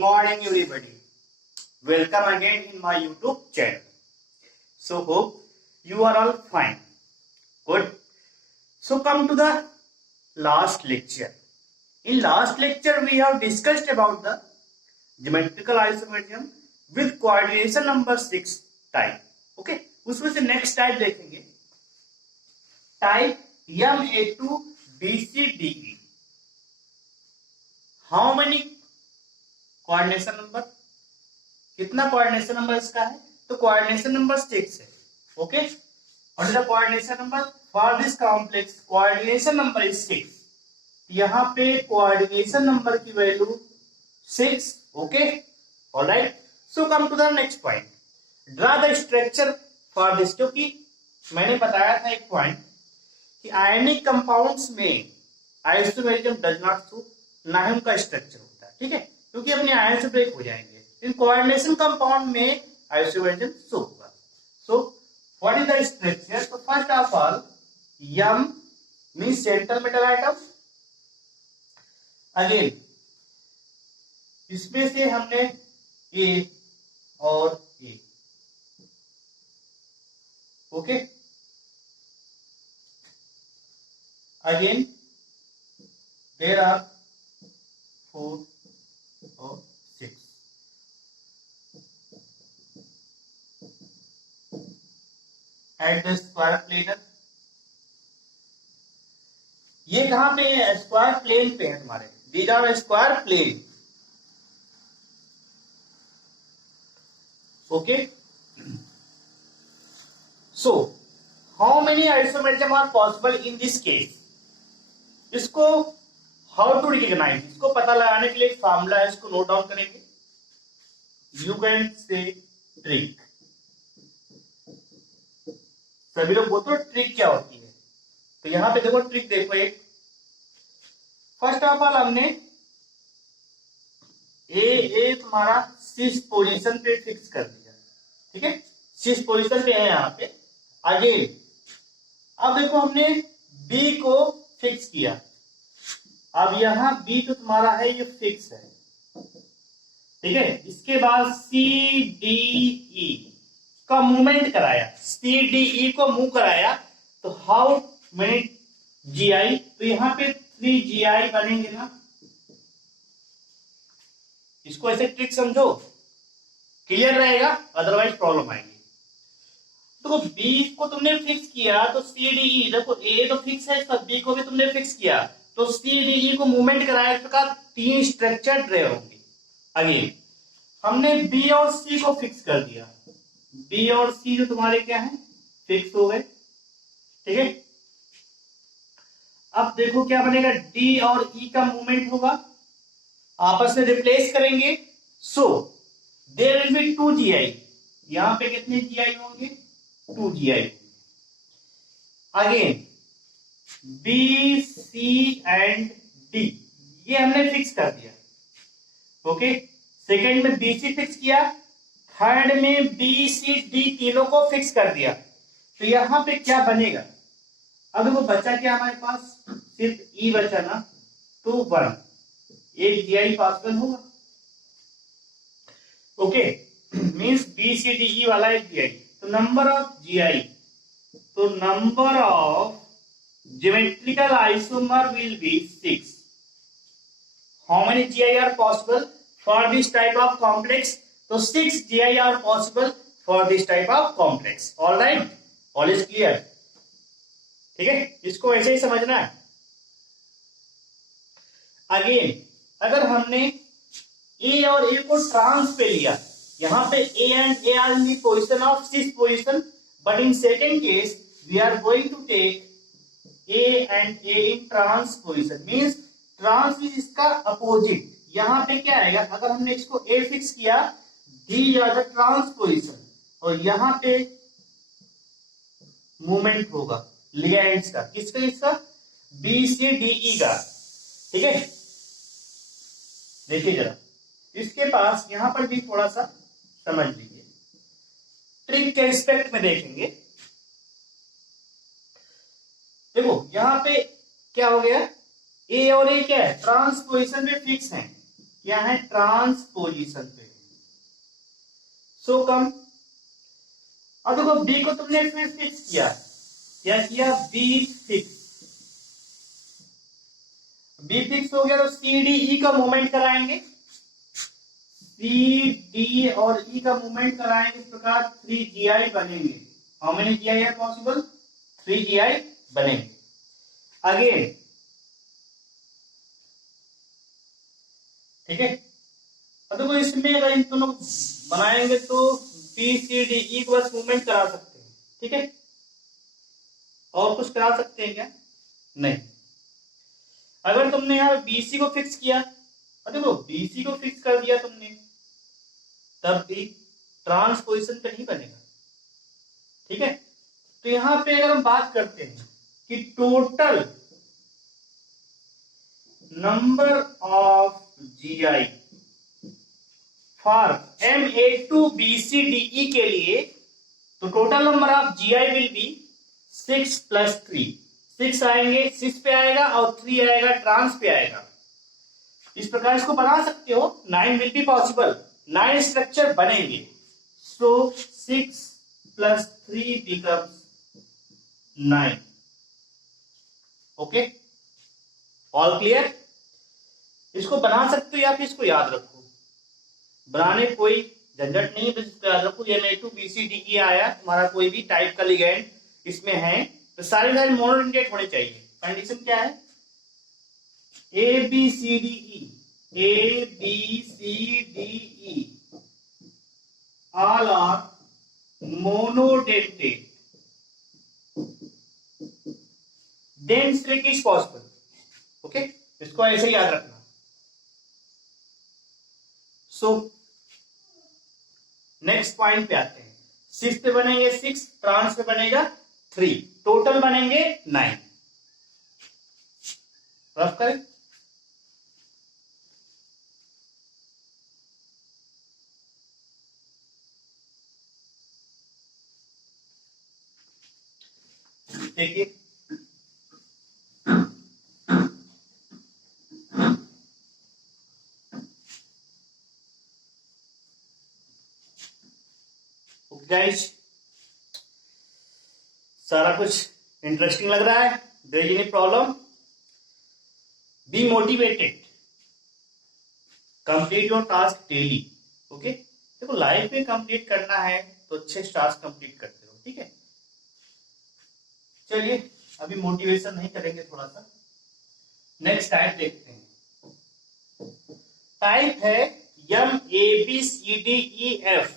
morning everybody. Welcome again in my YouTube channel. So hope you are all fine. Good. So come to the last lecture. In last lecture we have discussed about the geometrical isomerism with coordination number 6 type. Okay. उसमें से next type देखेंगे. Type MA2 BCDE. How many coordination number, कितना coordination number इसका है? तो coordination number 6 है. Okay. और the coordination number for this complex coordination number is 6. यहाँ पे कोऑर्डिनेशन नंबर की value 6. Okay. Alright. So come to the next point. Draw the structure for this. क्योंकि मैंने बताया था एक पॉइंट कि आयनिक कंपाउंड्स में आइसोमेरिज्म डज नॉट शो, ना ही उनका स्ट्रक्चर होता है. ठीक है, क्योंकि अपने आयन से ब्रेक हो जाएंगे. इन कोऑर्डिनेशन कंपाउंड में आइसोमेरिज्म शो होगा. So what is the structure? तो first of all M means central metal item. Again इसमें से हमने A और A. Okay. Again there are 4 और 6. At the square planar. ये कहां पे है? स्क्वायर प्लेन पे है तुम्हारे. These are square plane. Okay. So how many isomerism are possible in this case? इसको हाउ टू रिकॉग्नाइज, इसको पता लगाने के लिए एक फार्मूला है, इसको नोट डाउन करेंगे. You can say trick. सभी लोग बोलते हो ट्रिक क्या होती है. तो यहां पे देखो ट्रिक देखो. एक फर्स्ट ऑफ ऑल हमने ए तुम्हारा 6 पोजीशन पे फिक्स कर दिया. ठीक है, 6 पोजीशन पे है यहाँ पे. अगेन अब देखो हमने बी को फिक्स किया. अब यहां बी तो तुम्हारा है, ये फिक्स है. ठीक है. इसके बाद सी डी ई का मूवमेंट कराया. सी डी ई को मूव कराया. तो हाउ मेनी जी आई? तो यहां पे 3 जी आई बनेंगे ना. इसको ऐसे ट्रिक समझो, क्लियर रहेगा, अदरवाइज प्रॉब्लम आएगी. तो बी को तुमने फिक्स किया तो सी डी ई, देखो ए तो फिक्स है, इसका बी को भी तुमने फिक्स किया तो सी डी ई को मूवमेंट कराया. इस प्रकार 3 स्ट्रक्चर ड्रे होंगे. अगेन हमने बी और सी को फिक्स कर दिया. बी और सी जो तुम्हारे क्या है, फिक्स हो गए. ठीक है. अब देखो क्या बनेगा, डी और ई का मूवमेंट होगा, आपस में रिप्लेस करेंगे. So there will be 2 G I. यहां पे कितने जी आई होंगे? 2 G I. Again B C and D ये हमने फिक्स कर दिया. ओके. सेकेंड में बी सी फिक्स किया. थर्ड में बी सी डी तीनों को फिक्स कर दिया. तो यहां पे क्या बनेगा? अब देखो बचा क्या हमारे पास? सिर्फ ई बचा ना. तो 1 एक जीआई पॉसिबल होगा. Okay. Means B C D E वाला एक जीआई. तो नंबर ऑफ जीआई, तो number of geometrical isomer will be 6. How many GI are possible for this type of complex? So 6 GI are possible for this type of complex. All right, all is clear. ठीक है, इसको ऐसे ही समझना है. Again अगर हमने ए और ए को ट्रांस पे लिया, यहां पे A and A are in the position of 6 position, but in second case we are going to take A and A in trans position. Means trans is इसका अपोजिट. यहां पे क्या आएगा? अगर हमने इसको A फिक्स किया, they are the trans position, और यहां पे मूवमेंट होगा लिगेंड्स का. किसका? इसका बी सी डी ई का. ठीक है. देखिए जरा, इसके पास यहां पर भी थोड़ा सा समझ लीजिए. ट्रिक के रिस्पेक्ट में देखेंगे. देखो यहां पे क्या हो गया, ए और ए क्या है? ट्रांस पोजिशन में फिक्स है. क्या है, ट्रांसपोजिशन पे। सो कम, अब देखो बी को तुमने फिर फिक्स किया, क्या किया, बी फिक्स। बी फिक्स हो गया तो सी डी ई का मूवमेंट कराएंगे, सी डी और ई का मूवमेंट कराएंगे, इस प्रकार 3 GI बनेंगे। हाउ मेनी GI है पॉसिबल, 3 GI बनेंगे। अगेन, ठीक है, अब देखो इसमें अगर इन दोनों बनाएंगे तो बी सी डी ई को बस मूवमेंट करा सकते हैं, ठीक है, और कुछ करा सकते हैं क्या, नहीं। अगर तुमने यहाँ बीसी को फिक्स किया, और देखो बीसी को फिक्स कर दिया तुमने, तब भी ट्रांसपोजिशन पे नहीं बनेगा, ठीक है। तो यहां पे अगर हम बात करते हैं कि total number of GI for MA2BCDE के लिए, तो total number of GI will be 6 + 3, 6 आएंगे, 6 पे आएगा और 3 आएगा, ट्रांस पे आएगा। इस प्रकार इसको बना सकते हो, 9 विल बी पॉसिबल, 9 स्ट्रक्चर बनेंगे। सो 6 + 3 बिकम्स 9। Okay, all clear. इसको बना सकते हो या फिर इसको याद रखो, बनाने कोई झंझट नहीं है, बस इसको याद रखो। MA2BCDE आया, तुम्हारा कोई भी टाइप का लिगेंड इसमें है तो सारे मोनोडेंटेट होने चाहिए। कंडीशन क्या है, ABCDE, ABCDE all are monodentate, then shrink is possible। Okay, इसको ऐसे ही याद रखना। सो नेक्स्ट पॉइंट पे आते हैं, 6 पे बनेंगे 6, ट्रांस पे बनेगा 3, टोटल बनेंगे 9। रफ करें, देखिए गाइस, सारा कुछ इंटरेस्टिंग लग रहा है, there is any problem, be motivated, complete your task daily. Okay, देखो लाइफ में कंप्लीट करना है तो अच्छे टास्क कंप्लीट करते रहो, ठीक है। चलिए अभी मोटिवेशन नहीं करेंगे, थोड़ा सा नेक्स्ट टाइप देखते हैं। टाइप है MABCDEF,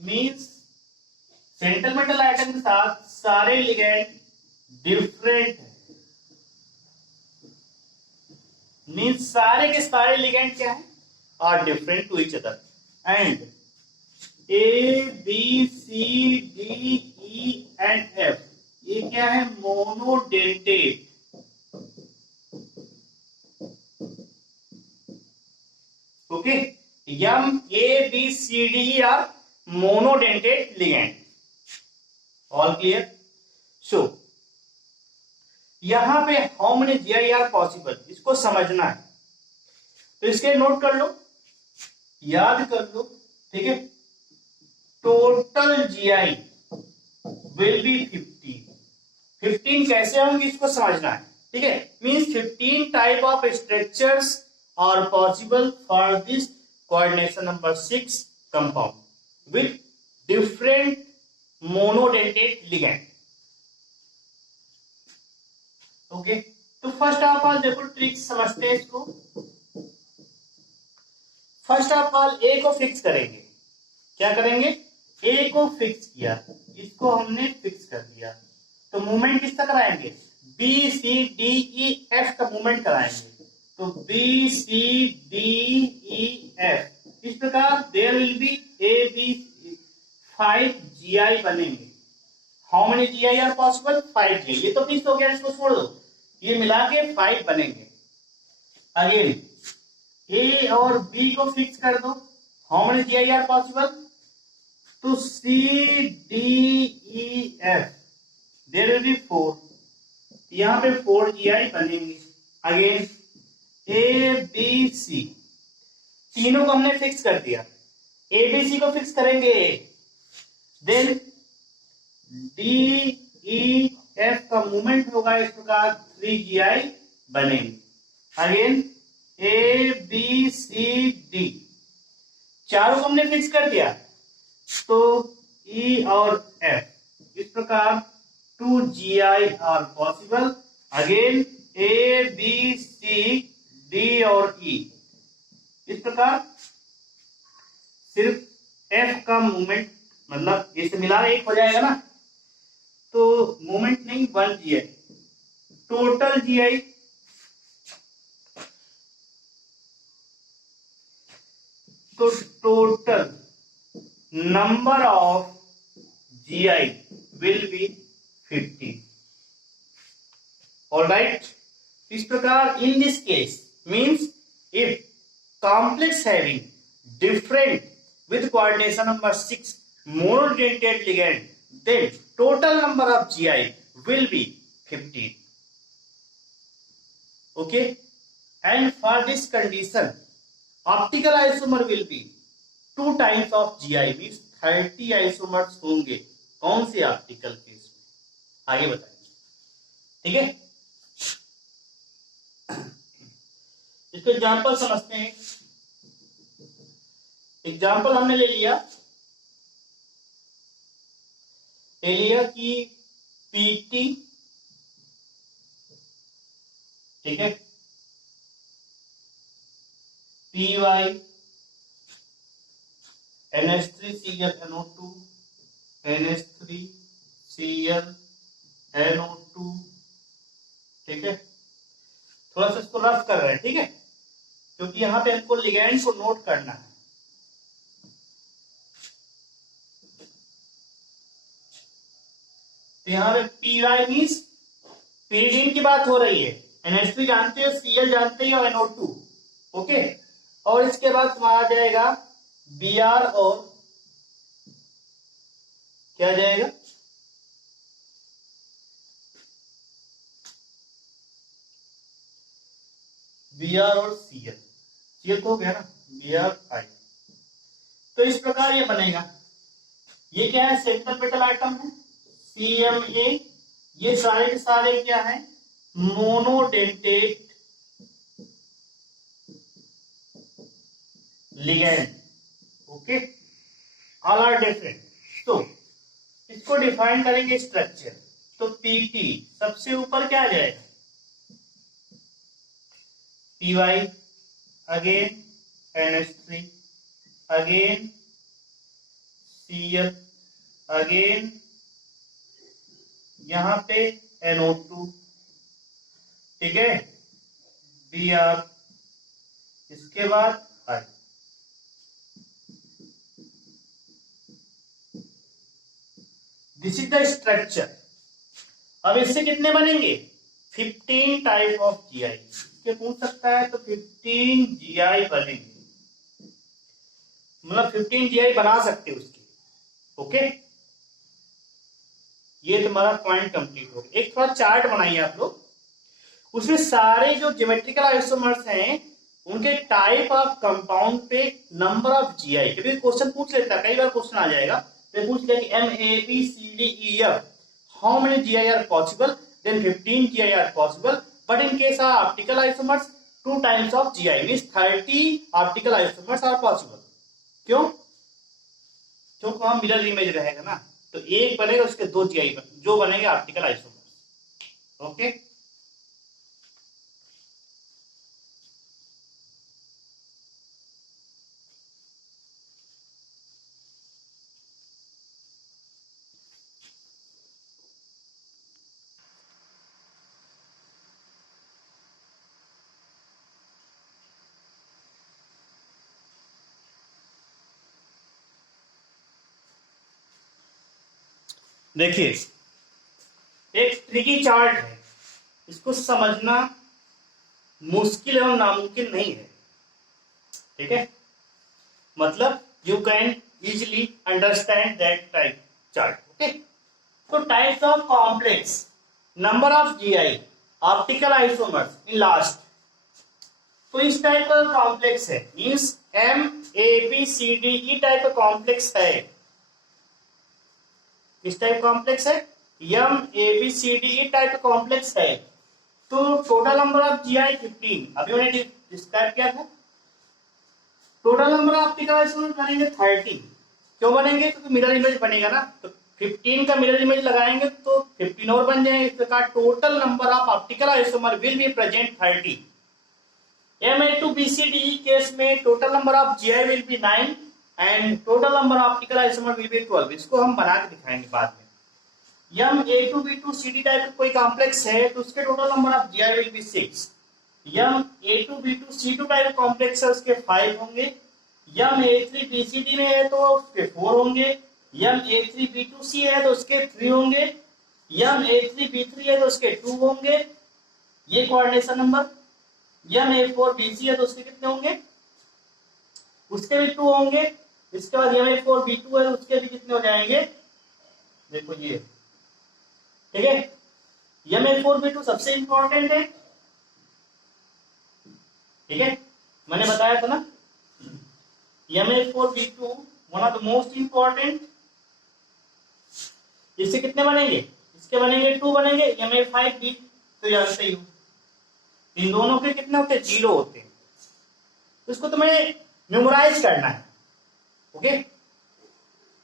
means central metal item के साथ सारे लिगेंड डिफरेंट है, मींस सारे के सारे लिगेंड क्या है, are different to each other, and ABCDEF ये क्या है, monodentate. Okay, MABCDE are monodentate ligand, all clear. So यहां पे how many GI are possible, इसको समझना है, तो इसके नोट कर लो, याद कर लो, ठीक है। टोटल जीआई विल बी 15, 15 कैसे होंगे इसको समझना है, ठीक है। Means 15 type of structures are possible for this coordination number 6 compound with different monodentate ligand. Okay, तो फर्स्ट ऑफ ऑल देखो ट्रिक समझते हैं इसको। फर्स्ट ऑफ ऑल ए को फिक्स करेंगे, क्या करेंगे, ए को फिक्स किया, इसको हमने फिक्स कर दिया, तो मूवमेंट किसका कराएंगे, BCDEF का मूवमेंट कराएंगे, तो BCDEF, इस प्रकार there will be AB 5 GI बनेंगे। How many GI are possible, 5 GI, ये तो फिक्स हो गया, इसको छोड़ दो, ये मिला के 5 बनेंगे। अगेन ए और बी को फिक्स कर दो, how many GI are possible, तो CDEF देयर विल बी 4, यहां पे 4 GI बनेंगे। अगेन ABC, तीनों को हमने फिक्स कर दिया, एबीसी को फिक्स करेंगे, देन डी ई एफ का मूवमेंट होगा इस प्रकार 3GI बनेंगे। Again A B C D चारों को हमने फिक्स कर दिया, तो ई और एफ इस प्रकार 2GI are possible. Again A B C D और ई इस प्रकार सिर्फ एफ का मूवमेंट, मतलब इसे मिला एक हो जाएगा ना, तो मूवमेंट नहीं 1GI, टोटल GI तो total number of GI will B 50। Alright, इस प्रकार इन this case means if complex having different with coordination number 6 monodentate ligand, then total number of GI will be 15. Okay, and for this condition optical isomer will be 2 times of GI, means 30 isomers होंगे। कौन से optical case में, आगे बताएंगे। ठीक है, इसको example समझते हैं। एग्जाम्पल हमने ले लिया कि पीटी, ठीक है, PY NH3Cl NO2 NH3Cl NO2, ठीक है। थोड़ा सा इसको रफ कर रहे हैं, ठीक है, क्योंकि यहां पे हमको लिगैंड को नोट करना है। तो यहाँ पे पीवाई मीन्स पीरिडीन की बात हो रही है, NH3 जानते हो, Cl जानते हो, NO2, ओके। और इसके बाद तुम्हारा आ जाएगा Br और क्या जाएगा, Br और Cl तो हो गया ना, Br। तो इस प्रकार ये बनेगा। ये क्या है, सेंट्रल पेटल आइटम है, CMA। ये सारे के सारे क्या है, monodentate ligand, okay, all are different. तो इसको डिफाइन करेंगे स्ट्रक्चर। तो पीटी सबसे ऊपर क्या आ जाएगा, py, again NH3, again Cl, again यहां पे NO2, ठीक है, Br, इसके बाद I। This is the structure. अब इससे कितने बनेंगे, 15 टाइप ऑफ GI। इसके पूछ सकता है, तो 15 GI बनेंगे, मतलब 15 GI बना सकते हो उसके, ओके। ये तुम्हारा पॉइंट कंप्लीट हो गया। एक थोड़ा चार्ट बनाइए आप लोग, उसमें सारे जो ज्योमेट्रिकल आइसोमर्स हैं उनके टाइप ऑफ कंपाउंड पे नंबर ऑफ GI, क्योंकि क्वेश्चन पूछ लेता है, कई बार क्वेश्चन आ जाएगा, तो पूछ लिया कि MABCDEF how many GI are possible, then 15 GI are possible, but in case of optical isomers 2 times of GI means 30 optical isomers are possible. क्यों, क्योंकि वहां मिरर इमेज रहेगा ना, तो एक बनेगा, उसके 2 GI जो बनेंगे ऑप्टिकल आइसोमर्स, ओके। देखिए एक ट्रिकी चार्ट है, इसको समझना मुश्किल एवं नामुमकिन नहीं है, ठीक है, मतलब you can easily understand that type chart, okay. तो types of complex, number of GI, optical isomers in last. तो इस टाइप का कॉम्प्लेक्स है, means M A B C D E type का कॉम्प्लेक्स है, किस टाइप कॉम्प्लेक्स है, M A B C D E type का कॉम्प्लेक्स है, तो total number of G I 15, अभी मैंने डिस्क्राइब किया था। Total number of optical isomer बनेंगे 30, क्यों बनेंगे, क्योंकि मिरर इमेज बनेगा ना, तो 15 का मिरर इमेज लगाएंगे तो 15 और बन जाएंगे। इस प्रकार total number of optical isomer will be present 30। Ma2BCD case में total number of GI will be 9 and total number of optical isomer will be 12। इसको हम बना के दिखाएंगे बाद में। Ma2B2CD टाइप कोई कॉम्प्लेक्स है तो उसके total number of GI will B 6। Ma2B2C2 type complex है उसके 5 होंगे। Ma3BCD में है तो उसके 4 होंगे। Ma3B2C है तो उसके 3 होंगे। Ma3B3 है तो उसके 2 होंगे। ये कोऑर्डिनेशन नंबर। Ma4BC है तो उसके कितने होंगे, उसके भी 2 होंगे। इसके बाद Ma4B2 है तो उसके भी कितने हो जाएंगे, देखो ये, ठीक है। Ma4B2 सबसे इंपॉर्टेंट है, ठीक है, मैंने बताया था ना, Ma4B2 one of the most important. इससे कितने बनेंगे, इसके बनेंगे 2 बनेंगे। Ma5B तो जानते ही हो, इन दोनों के कितने होते हैं, 0 होते हैं। तो इसको तुम्हें मेमोराइज करना है, ओके,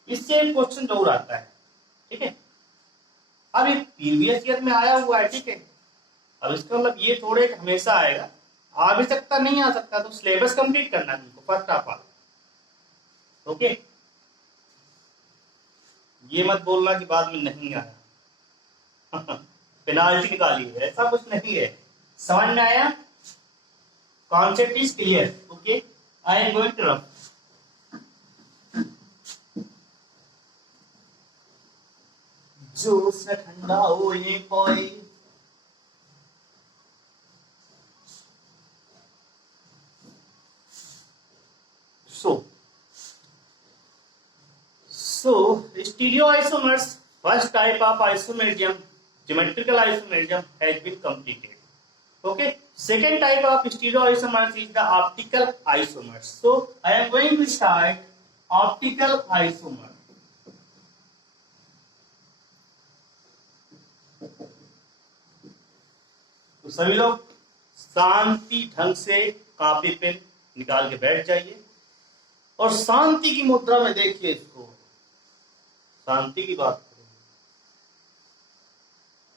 इससे क्वेश्चन जरूर आता है, ठीक है। अब ये प्रीवियस ईयर में आया हुआ है, ठीक है। अब इसका मतलब ये थोड़े हमेशा आएगा, आ भी सकता नहीं आ सकता, तो सिलेबस कंप्लीट करना है तुमको फर्स्ट ऑफ ऑल, ओके। ये मत बोलना कि बाद में नहीं आया पेनाल्टी निकाली है, ऐसा कुछ नहीं है। समझ में आया, concept is clear, okay. I am going to run. जूस न ठंडा होए कोई, so stereoisomers, first type of isomerism, geometrical isomerism has been completed, okay. Second type of stereoisomers is the optical isomers. So I am going to start optical isomer. तो सभी लोग शांति ढंग से कॉपी पेन निकाल के बैठ जाइए और शांति की मुद्रा में देखिए इसको, शांति की बात करें।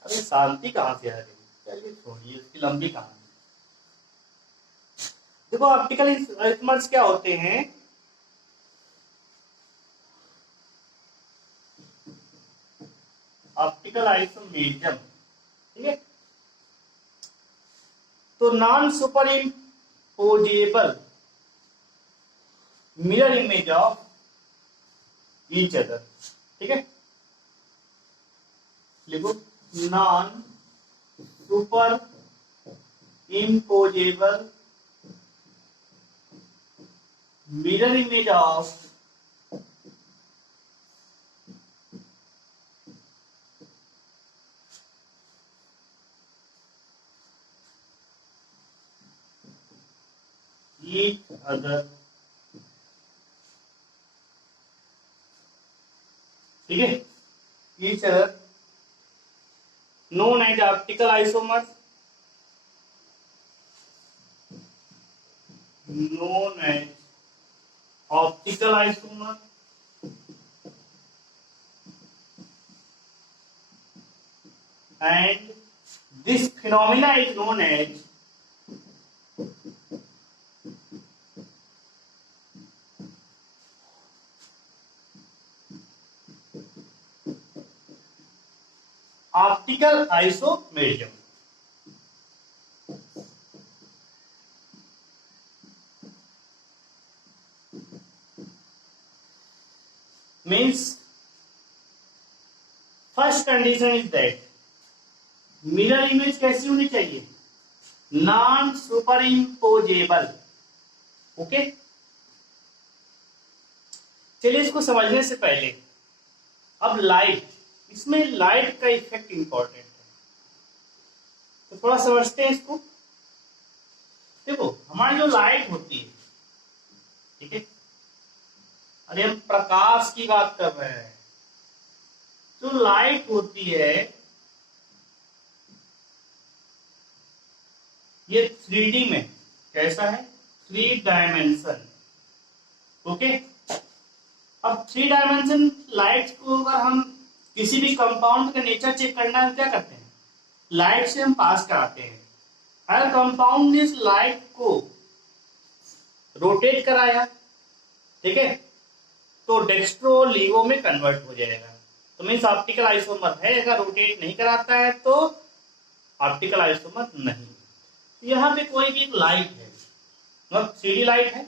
अरे शांति कहां से आ रही, चलिए छोड़िए इसकी लंबी कहानी। देखो ऑप्टिकल आइसोमर्स क्या होते हैं, ऑप्टिकल आइसोमेरिज्म, ठीक है। तो non super imposable mirror image of each other, ठीक है। लिखो non super imposable mirror image of each other, ठीक है। each other known as optical isomers, known as optical isomer, and this phenomena is known as optical isomerism. Means first condition is that mirror image कैसी होनी चाहिए, non super imposable, okay. चलिए इसको समझने से पहले अब लाइट, इसमें लाइट का इफेक्ट इंपॉर्टेंट है, तो थोड़ा समझते हैं इसको। देखो हमारी जो लाइट होती है ठीक है। अरे हम प्रकाश की बात कर रहे हैं। जो लाइट होती है ये 3D में कैसा है, 3 डायमेंशन। ओके। अब 3 डायमेंशन लाइट को अगर हम किसी भी कंपाउंड का नेचर चेक करना है क्या करते हैं, लाइट से हम पास कराते हैं। अगर कंपाउंड ने इस लाइट को रोटेट कराया, ठीक है, तो डेक्स्ट्रो लीवो में कन्वर्ट हो जाएगा। तो मीन्स ऑप्टिकल आइसोमर है। अगर रोटेट नहीं कराता है तो ऑप्टिकल आइसोमर नहीं। यहाँ पे कोई भी एक लाइट है, मतलब 3D लाइट है,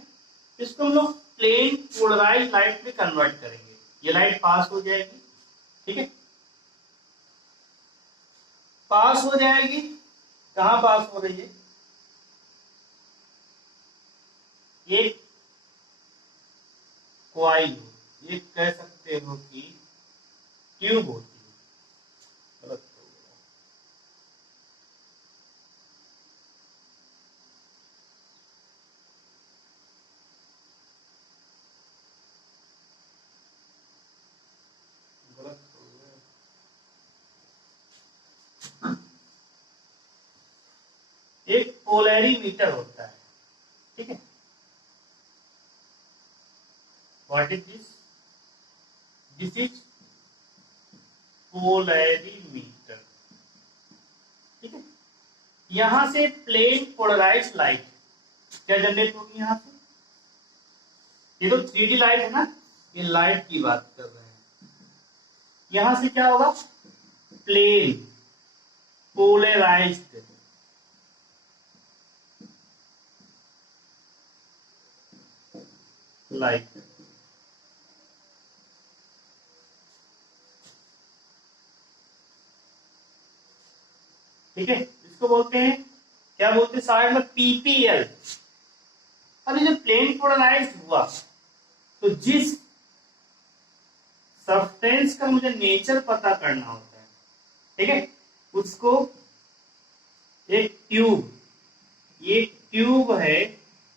इसको हम लोग प्लेन पोलराइज लाइट में कन्वर्ट करेंगे। ये लाइट पास हो जाएगी, ठीक है, पास हो जाएगी। कहाँ पास हो रही है, ये कॉइल, ये कह सकते हो कि ट्यूब होती है। गलत हो गया। गलत हो गया। एक पोलैरीमीटर होता है, ठीक है। What is this, this is polarimeter, ठीक है। यहां से प्लेन पोलराइज लाइट क्या जनरेट होगी, यहां से ये तो 3D लाइट है ना, ये लाइट की बात कर रहे हैं। यहां से क्या होगा, प्लेन पोलराइज्ड लाइट, ठीक है। इसको बोलते हैं, क्या बोलते हैं साइड में, पीपीएल। अब ये जब प्लेन पोलराइज्ड हुआ तो जिस सब्सटेंस का मुझे नेचर पता करना होता है, ठीक है, उसको एक ट्यूब, ये ट्यूब है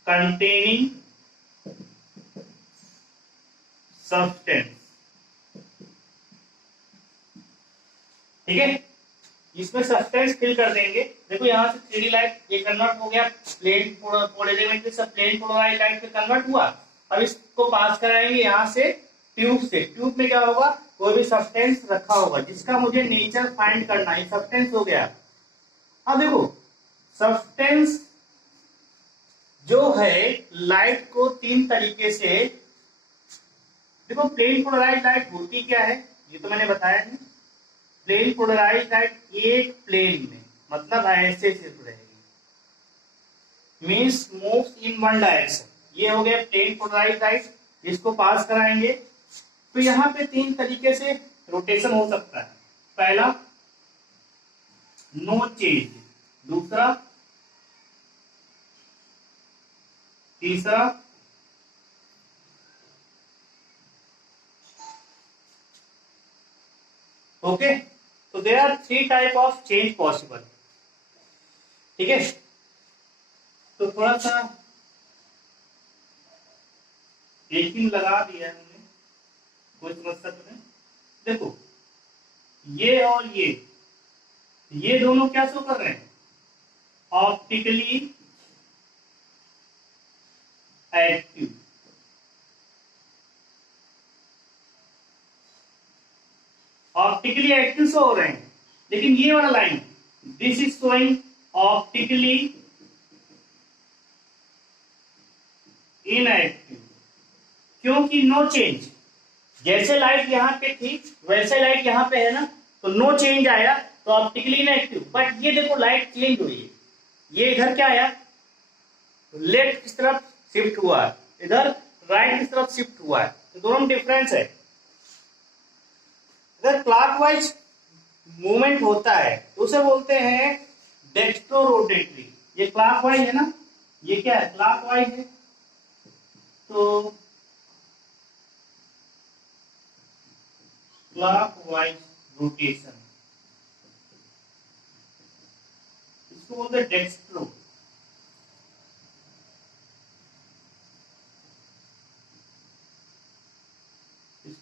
कंटेनिंग सब्सटेंस, ठीक है, इसमें सब्सटेंस फिल कर देंगे। देखो यहाँ से 3D लाइट ये कन्वर्ट हो गया प्लेन पोलराइज से, प्लेन पोलराइज लाइट में कन्वर्ट हुआ। अब इसको पास कराएंगे यहाँ से ट्यूब से। ट्यूब में क्या होगा, कोई भी सब्सटेंस रखा होगा जिसका मुझे नेचर फाइंड करना है। सब्सटेंस हो गया। अब देखो सब्सटेंस जो है लाइट को 3 तरीके से, देखो प्लेन पोलराइज लाइट होती क्या है ये तो मैंने बताया नहीं। प्लेन पोलराइज लाइट एक प्लेन में, मतलब ऐसे सिर्फ रहेगी, means moves in one direction. ये हो गया प्लेन पोलराइज लाइट, इसको पास कराएंगे तो यहाँ पे 3 तरीके से रोटेशन हो सकता है। पहला नो चेंज, दूसरा, तीसरा ओके। तो there are 3 type of change possible, ठीक है। तो थोड़ा सा यकीन लगा दिया है हमने, कोई समस्या तो नहीं। देखो ये और ये दोनों क्या शो कर रहे हैं, optically active, optically active show हो रहे हैं। लेकिन ये वाला line, this is showing optically inactive, क्योंकि नो चेंज। जैसे लाइट यहाँ पे थी वैसे लाइट यहाँ पे है ना, तो नो चेंज आया तो ऑप्टिकली इनएक्टिव। बट ये देखो लाइट चेंज हुई है, ये इधर क्या आया, लेफ्ट की तरफ शिफ्ट हुआ है, इधर राइट की तरफ शिफ्ट हुआ है, तो दोनों में डिफरेंस है। अगर क्लॉकवाइज मूवमेंट होता है तो उसे बोलते हैं डेक्स्ट्रो रोटेटरी। ये क्लॉकवाइज है ना, ये क्या है, क्लॉकवाइज है, तो क्लॉकवाइज रोटेशन इसको बोलते हैं डेक्स्ट्रो।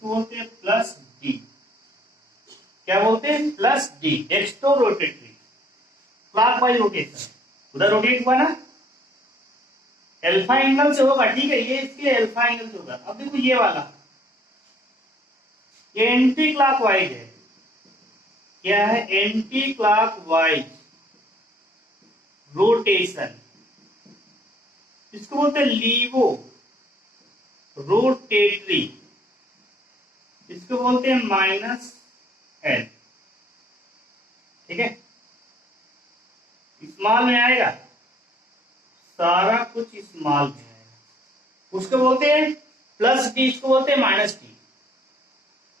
इसको बोलते हैं प्लस डी। क्या बोलते हैं? Plus D, dextro rotatory, clockwise rotation. उधर रोटेट हुआ ना, अल्फा एंगल से होगा, ठीक है, ये इसके अल्फा एंगल से होगा। अब देखो ये वाला, ये एंटी क्लॉकवाइज है। क्या है? एंटी क्लॉकवाइज रोटेशन, इसको बोलते हैं लीवो रोटेटरी, इसको बोलते हैं माइनस एल। ठीक है, स्मॉल में आएगा, सारा कुछ स्मॉल में आएगा। उसको बोलते हैं प्लस डी, इसको बोलते हैं minus D.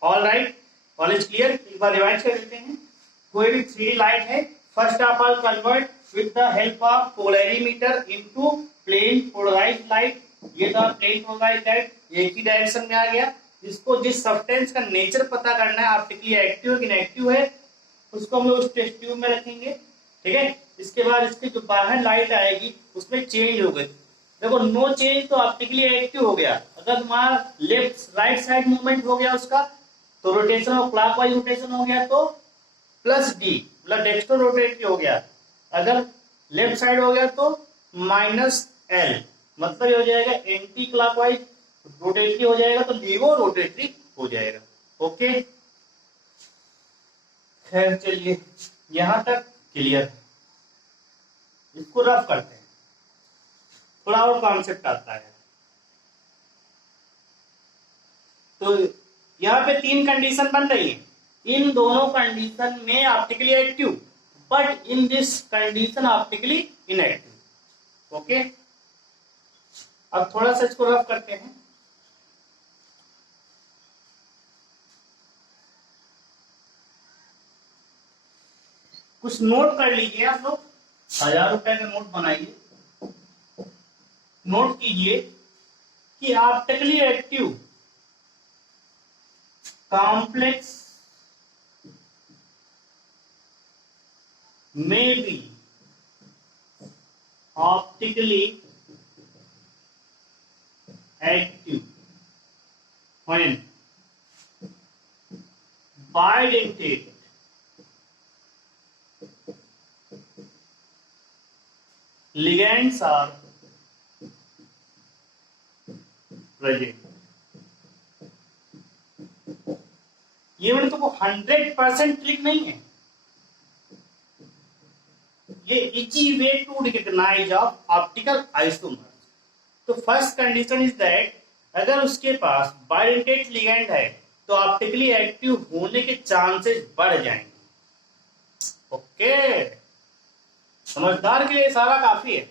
All right, all is clear. एक बार रिवाइज कर लेते हैं। कोई भी 3D लाइट है, first of all convert with the help of polarimeter into plane polarised light. ये था प्लेन पोलराइज्ड लाइट, एक ही डायरेक्शन में आ गया। इसको जिस सब्सटेंस का नेचर पता करना है, ऑप्टिकली एक्टिव कि इनएक्टिव है, उसको हम लोग उस टेस्ट ट्यूब में रखेंगे। ठीक है, इसके बाद इसकी जो बाहर लाइट आएगी उसमें चेंज हो गई। देखो नो चेंज तो ऑप्टिकली एक्टिव हो गया। अगर तुम्हारा लेफ्ट राइट साइड मूवमेंट हो गया उसका, तो रोटेशन और क्लॉकवाइज रोटेशन हो गया तो प्लस डी, मतलब डेक्स्ट्रो रोटेटरी हो गया। अगर लेफ्ट साइड हो गया तो माइनस एल, मतलब ये हो जाएगा एंटी क्लॉकवाइज रोटेटरी हो जाएगा, तो लीवो रोटेटरी हो जाएगा। ओके, खैर चलिए यहां तक क्लियर है। इसको रफ करते हैं, थोड़ा और कॉन्सेप्ट आता है। तो यहाँ पे 3 कंडीशन बन रही है। इन दोनों कंडीशन में optically active, but in this condition optically inactive. Okay, अब थोड़ा सा इसको रफ करते हैं। कुछ नोट कर लीजिए आप लोग, 1000 रुपए का नोट बनाइए। नोट कीजिए कि ऑप्टिकली एक्टिव कॉम्प्लेक्स में भी optically active when bidentate ligands are present। ये मैंने तुमको 100% ट्रिक नहीं है, ये easy way to recognise of optical isomer. तो फर्स्ट कंडीशन इज दैट अगर उसके पास बाइडेंटेट लिगैंड है तो ऑप्टिकली एक्टिव होने के चांसेस बढ़ जाएंगे। ओके, समझदार के लिए सारा काफी है।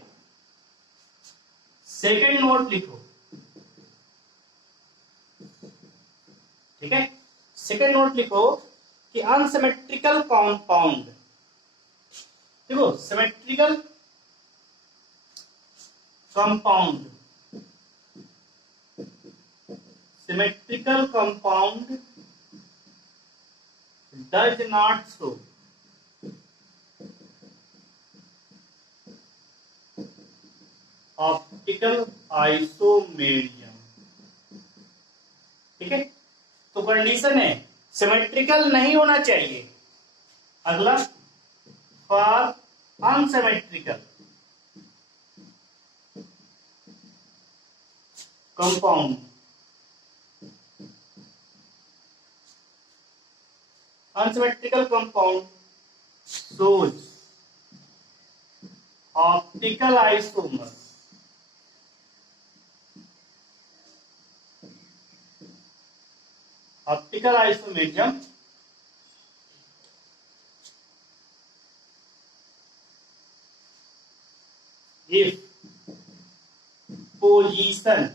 सेकेंड नोट लिखो, ठीक है। सेकेंड नोट लिखो कि अनसिमेट्रिकल कंपाउंड, देखो symmetrical compound, symmetrical compound does not show optical isomerism। ठीक है, तो कंडीशन है सिमेट्रिकल नहीं होना चाहिए। अगला, for unsymmetrical compound, unsymmetrical compound shows optical isomer optical isomerism if position,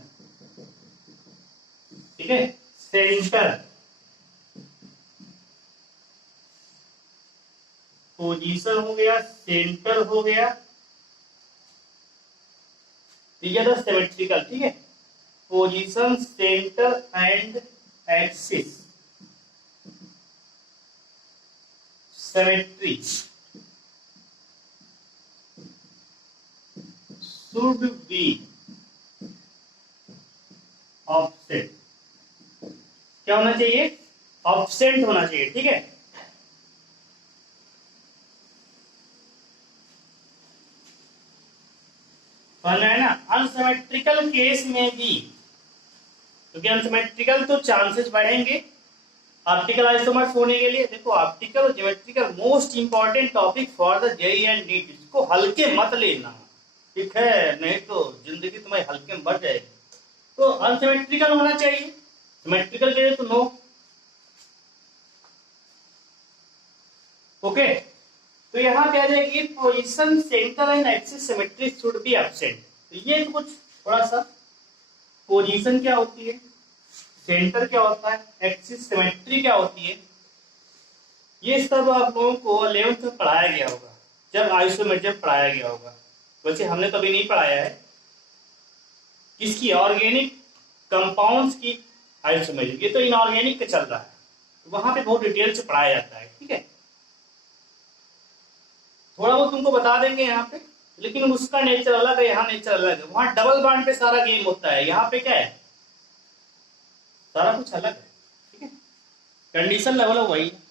ठीक है, सेंटर, पोजीशन हो गया, सेंटर हो गया, ठीक है, तो सिमेट्रिकल, ठीक है, position, centre and axis symmetry should be offset। क्या होना चाहिए, ऑब्सेंट होना चाहिए, ठीक है। समझ में है ना। अनसिमेट्रिकल केस में भी, क्योंकि अनसिमेट्रिकल तो चांसेस बढ़ेंगे ऑप्टिकल आइसोमर्स होने के लिए। देखो ऑप्टिकल और geometrical most important topic for the JEE and NEET, इसको हल्के मत लेना, ठीक है, नहीं तो जिंदगी तुम्हारी हल्के में बढ़ जाएगी। तो अनसिमेट्रिकल होना चाहिए, सिमेट्रिकल चाहिए तो नो। ओके, तो यहाँ कह रहे हैं कि position centre and axis symmetry should be absent. तो ये कुछ थोड़ा सा, पोजीशन क्या होती है, सेंटर क्या होता है, एक्सिस सिमेट्री क्या होती है, ये सब आप लोगों को 11th में पढ़ाया गया होगा, जब आइसोमेट्री पढ़ाया गया होगा। वैसे हमने कभी नहीं पढ़ाया है किसकी, ऑर्गेनिक कंपाउंड्स की आइसोमेट्री, ये तो इनऑर्गेनिक का चल रहा है, तो वहां पे बहुत डिटेल से पढ़ाया जाता है, ठीक है। थोड़ा बहुत तुमको बता देंगे यहाँ पे, लेकिन उसका नेचर अलग है, यहाँ नेचर अलग है। वहां डबल बॉन्ड पे सारा गेम होता है, यहाँ पे क्या है, सारा कुछ अलग है, ठीक है, कंडीशन लेवल वही है।